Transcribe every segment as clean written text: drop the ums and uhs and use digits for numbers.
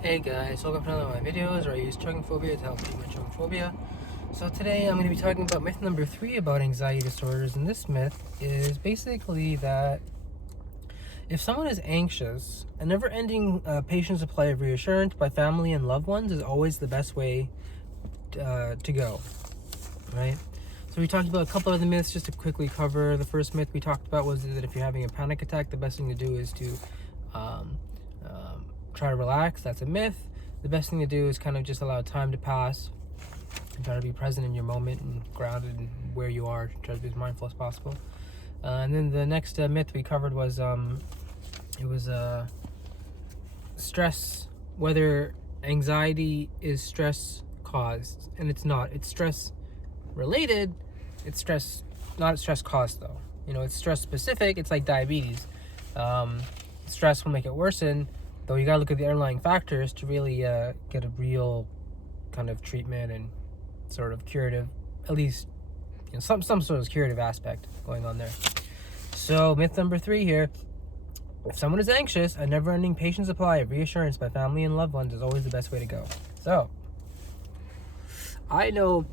Hey guys, welcome to another one of my videos where I use choking phobia to help treat my choking phobia. So today I'm going to be talking about myth number 3 about anxiety disorders, and this myth is basically that if someone is anxious, a never-ending patient supply of reassurance by family and loved ones is always the best way to go, right? So we talked about a couple of the myths just to quickly cover. The first myth we talked about was that if you're having a panic attack, the best thing to do is to um, try to relax. That's a myth. The best thing to do is kind of just allow time to pass and try to be present in your moment and grounded in where you are. Try to be as mindful as possible. And then the next myth we covered was stress, whether anxiety is stress caused, and it's not. It's stress related. It's stress, not stress caused though. It's stress specific. It's like diabetes. Stress will make it worsen, though you gotta look at the underlying factors to really get a real kind of treatment and sort of curative, at least some sort of curative aspect going on there. So myth number 3 here: if someone is anxious, a never-ending patient supply of reassurance by family and loved ones is always the best way to go. So I know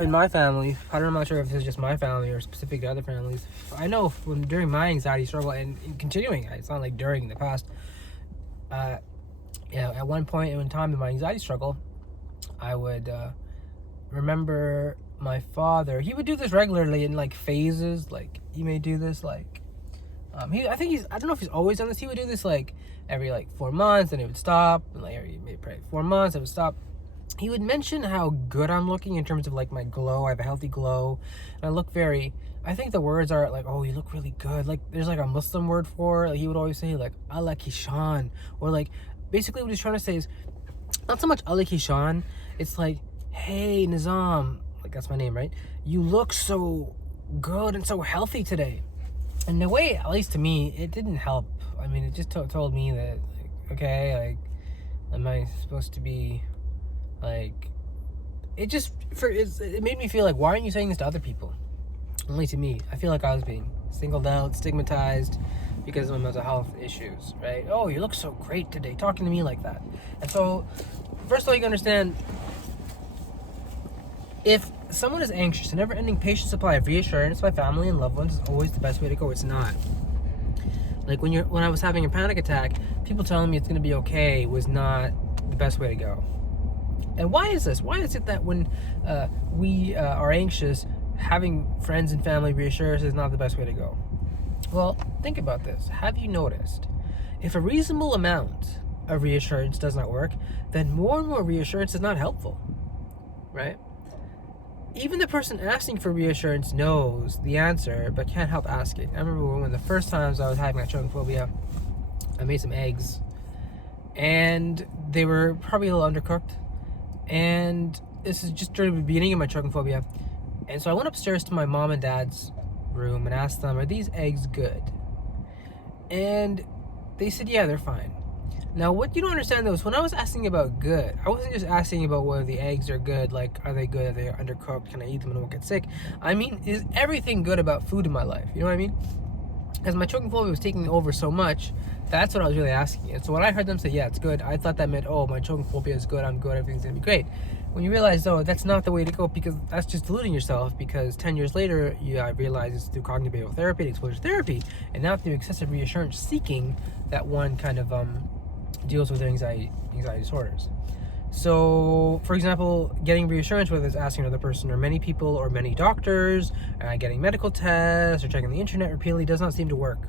in my family, I'm not sure if this is just my family or specific to other families. I know when during my anxiety struggle and continuing, it's not like during the past. At one point in time in my anxiety struggle, I would remember my father. He would do this regularly in like phases. Like he may do this like I don't know if he's always done this. He would do this like every like 4 months, and it would stop. And like every maybe 4 months, it would stop. He would mention how good I'm looking in terms of like my glow. I have a healthy glow, and I look very. I think the words are like, "Oh, you look really good." Like there's like a Muslim word for it. Like he would always say like "Allah Kishan," or like basically what he's trying to say is not so much Allah Kishan. It's like, "Hey Nizam," like that's my name, right? You look so good and so healthy today. And the way, at least to me, it didn't help. I mean, it just told me that like, okay, like, am I supposed to be like, it made me feel like, why aren't you saying this to other people? Only to me. I feel like I was being singled out, stigmatized because of my mental health issues, right? Oh, you look so great today, talking to me like that. And so, first of all, you can understand, if someone is anxious, a never-ending patient supply of reassurance by family and loved ones is always the best way to go. It's not. Like when I was having a panic attack, people telling me it's going to be okay was not the best way to go. And why is this? Why is it that when we are anxious, having friends and family reassure us is not the best way to go? Well, think about this. Have you noticed, if a reasonable amount of reassurance does not work, then more and more reassurance is not helpful, right? Even the person asking for reassurance knows the answer, but can't help asking. I remember one of the first times I was having my choking phobia, I made some eggs, and they were probably a little undercooked. And this is just during the beginning of my choking phobia. And so I went upstairs to my mom and dad's room and asked them, "Are these eggs good?" And they said, "Yeah, they're fine." Now, what you don't understand though is when I was asking about good, I wasn't just asking about whether the eggs are good, like, are they good, are they undercooked, can I eat them and I won't get sick? I mean, is everything good about food in my life? You know what I mean? As my choking phobia was taking over so much, that's what I was really asking. And so when I heard them say, "Yeah, it's good," I thought that meant, oh, my choking phobia is good, I'm good, everything's gonna be great. When you realize, though, that's not the way to go, because that's just deluding yourself, because 10 years later, I realize it's through cognitive behavioral therapy and exposure therapy, and not through excessive reassurance seeking that one kind of deals with anxiety disorders. So, for example, getting reassurance, whether it's asking another person or many people or many doctors, getting medical tests or checking the internet repeatedly does not seem to work.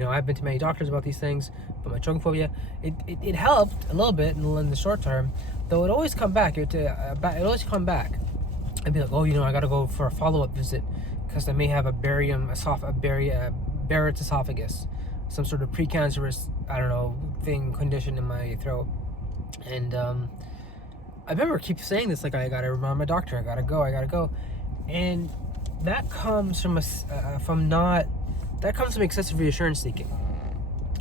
I've been to many doctors about these things, but my choking phobia, it helped a little bit in the short term, though it always come back. It always come back. I'd be like, oh, I got to go for a follow-up visit because I may have a Barrett's esophagus, some sort of precancerous, condition in my throat. And I remember keep saying this, like, I gotta remind my doctor, I gotta go, and that comes from excessive reassurance seeking,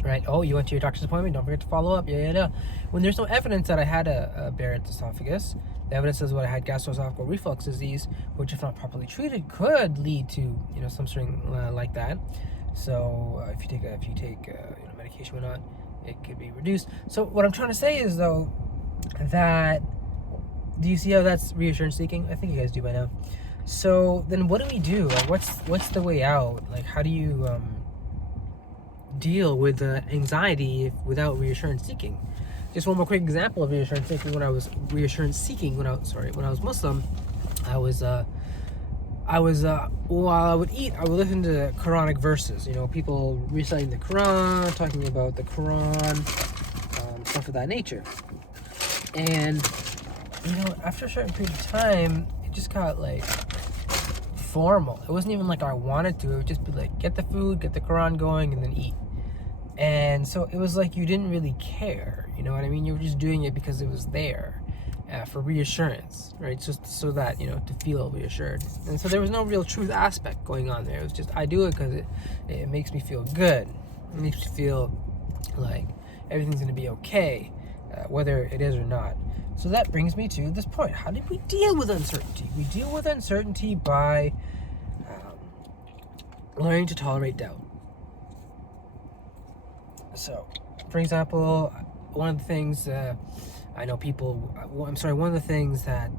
right? Oh, you went to your doctor's appointment, don't forget to follow up. Yeah. When there's no evidence that I had a Barrett's esophagus, the evidence says what I had gastroesophageal reflux disease, which if not properly treated could lead to something like that. So if you take medication or not, it could be reduced. So what I'm trying to say is, though, that, do you see how that's reassurance seeking? I think you guys do by now. So then what do we do? Like, what's the way out? Like, how do you deal with anxiety without reassurance seeking? Just one more quick example of reassurance seeking. When I was Muslim, while I would eat, I would listen to Quranic verses. You know, people reciting the Quran, talking about the Quran, stuff of that nature. And you know, after a certain period of time, it just got like formal. It wasn't even like I wanted to. It would just be like, get the food, get the Quran going, and then eat. And so it was like you didn't really care. You know what I mean? You were just doing it because it was there. For reassurance, right? Just so that, you know, to feel reassured. And so there was no real truth aspect going on there. It was just, I do it because it makes me feel good. It makes me feel like everything's going to be okay, whether it is or not. So that brings me to this point. How did we deal with uncertainty? We deal with uncertainty by learning to tolerate doubt. So, for example, one of the things one of the things that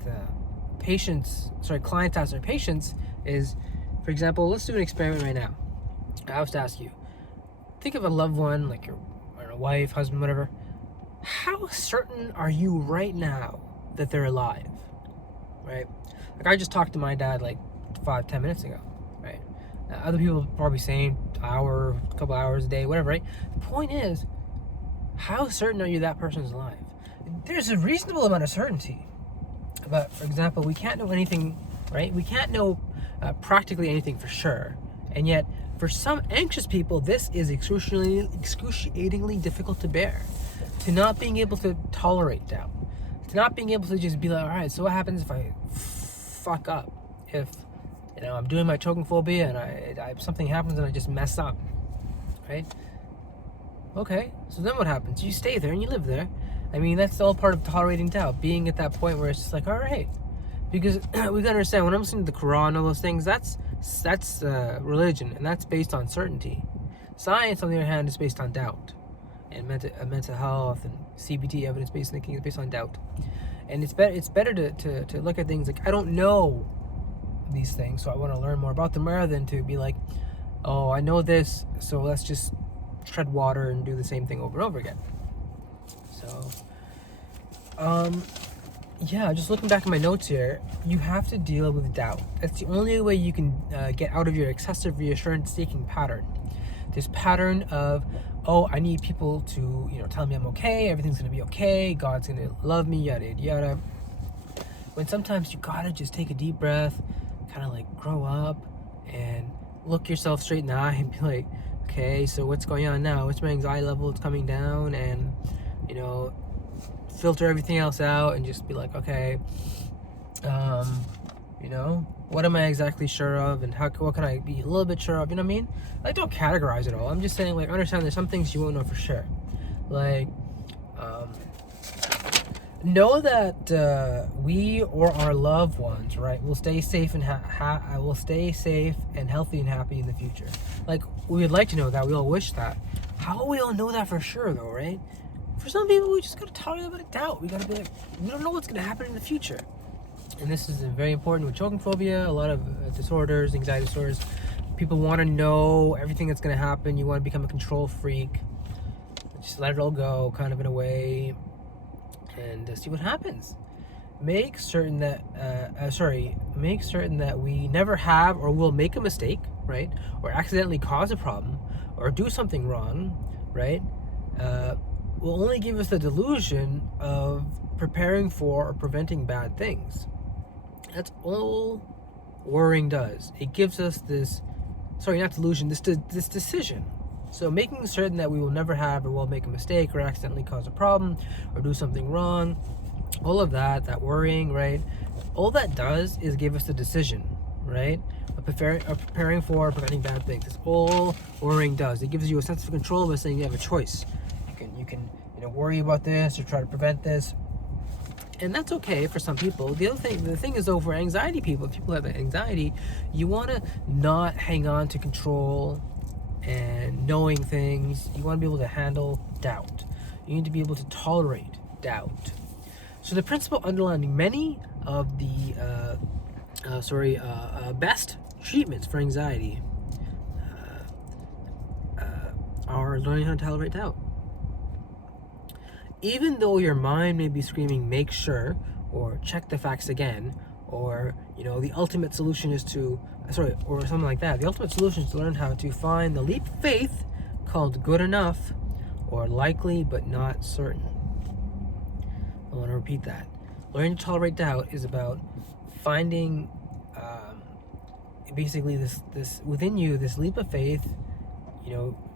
clients ask their patients is, for example, let's do an experiment right now. I was to ask you, think of a loved one, like your wife, husband, whatever. How certain are you right now that they're alive, right? Like, I just talked to my dad like 5-10 minutes ago, right? Other people probably saying hour, a couple hours a day, whatever, right? The point is, how certain are you that person's alive? There's a reasonable amount of certainty. But, for example, we can't know anything, right? We can't know practically anything for sure. And yet, for some anxious people, this is excruciatingly difficult to bear. To not being able to tolerate doubt. To not being able to just be like, all right, so what happens if I fuck up? If, you know, I'm doing my choking phobia and something happens and I just mess up, right? Okay, so then what happens? You stay there and you live there. I mean, that's all part of tolerating doubt, being at that point where it's just like, all right. Because we gotta understand, when I'm listening to the Quran and all those things, that's religion, and that's based on certainty. Science, on the other hand, is based on doubt. And mental health and CBT, evidence-based thinking, is based on doubt. And it's better to look at things like, I don't know these things, so I want to learn more about them, rather than to be like, oh, I know this, so let's just tread water and do the same thing over and over again. So, yeah, just looking back at my notes here, you have to deal with doubt. That's the only way you can get out of your excessive reassurance-seeking pattern. This pattern of, oh, I need people to, you know, tell me I'm okay, everything's gonna be okay, God's gonna love me, yada yada yada. When sometimes you gotta just take a deep breath, kind of like grow up and look yourself straight in the eye and be like, okay, so what's going on now? What's my anxiety level? It's coming down, and, you know, filter everything else out and just be like, okay, you know, what am I exactly sure of, and what can I be a little bit sure of? You know what I mean? Like, don't categorize it all. I'm just saying, like, understand there's some things you won't know for sure. Like, know that we or our loved ones, right, will stay safe and will stay safe and healthy and happy in the future. Like, we would like to know that. We all wish that. How will we all know that for sure, though, right? For some people, we just gotta tolerate a bit of doubt. We gotta be like, we don't know what's gonna happen in the future. And this is very important with choking phobia, a lot of disorders, anxiety disorders. People want to know everything that's going to happen. You want to become a control freak. Just let it all go, kind of, in a way, and see what happens. Make certain that we never have or will make a mistake, right? Or accidentally cause a problem, or do something wrong, right? Will only give us the delusion of preparing for or preventing bad things. That's all worrying does. It gives us this decision. So making certain that we will never have or will make a mistake or accidentally cause a problem or do something wrong, all of that worrying, right? All that does is give us the decision, right? Of preparing for or preventing bad things. That's all worrying does. It gives you a sense of control by saying you have a choice. You can worry about this or try to prevent this. And that's okay for some people. The thing is, though, for anxiety people, if people have anxiety, you want to not hang on to control and knowing things. You want to be able to handle doubt. You need to be able to tolerate doubt. So the principle underlying many of the best treatments for anxiety are learning how to tolerate doubt. Even though your mind may be screaming, make sure, or check the facts again, or the ultimate solution is to, or something like that. The ultimate solution is to learn how to find the leap of faith called good enough, or likely but not certain. I want to repeat that. Learning to tolerate doubt is about finding basically this within you, this leap of faith,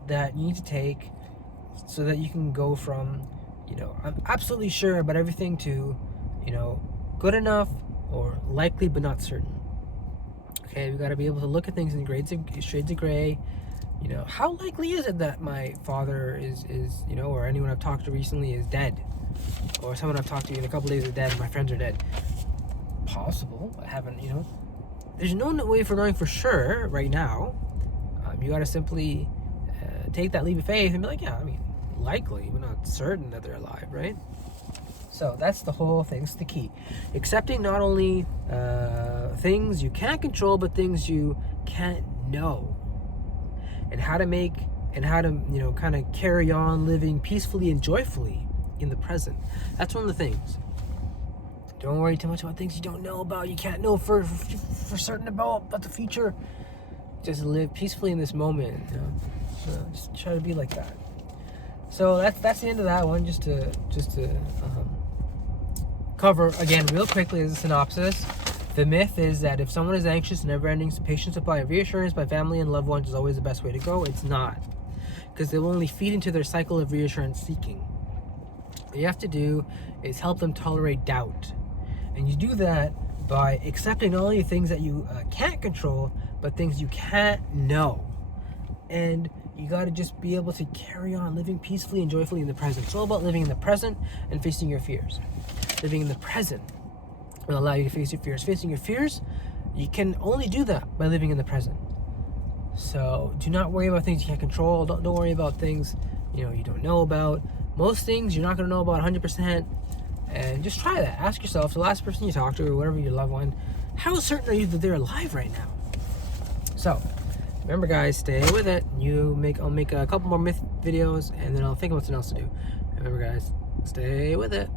that you need to take so that you can go from, I'm absolutely sure about everything to, good enough or likely but not certain. Okay, we got to be able to look at things in shades of gray. How likely is it that my father is or anyone I've talked to recently is dead, or someone I've talked to in a couple days is dead, and my friends are dead? Possible. I haven't. There's no way for knowing for sure right now. You got to simply take that leap of faith and be like, yeah, I mean, likely, but not certain that they're alive, right? So that's the whole thing. It's the key. Accepting not only things you can't control, but things you can't know. And how to kind of carry on living peacefully and joyfully in the present. That's one of the things. Don't worry too much about things you don't know about, you can't know for certain about the future. Just live peacefully in this moment. So just try to be like that. So that's the end of that one. Just to cover again real quickly as a synopsis. The myth is that if someone is anxious, never-ending patient supply of reassurance by family and loved ones is always the best way to go. It's not, because they will only feed into their cycle of reassurance seeking. What you have to do is help them tolerate doubt, and you do that by accepting not only things that you can't control, but things you can't know. And you got to just be able to carry on living peacefully and joyfully in the present. It's all about living in the present and facing your fears. Living in the present will allow you to face your fears. Facing your fears, you can only do that by living in the present. So do not worry about things you can't control. Don't worry about things you don't know about. Most things you're not going to know about 100%. And just try that. Ask yourself, the last person you talk to, or whatever your loved one, how certain are you that they're alive right now? So remember, guys, stay with it. I'll make a couple more myth videos, and then I'll think about something else to do. Remember, guys, stay with it.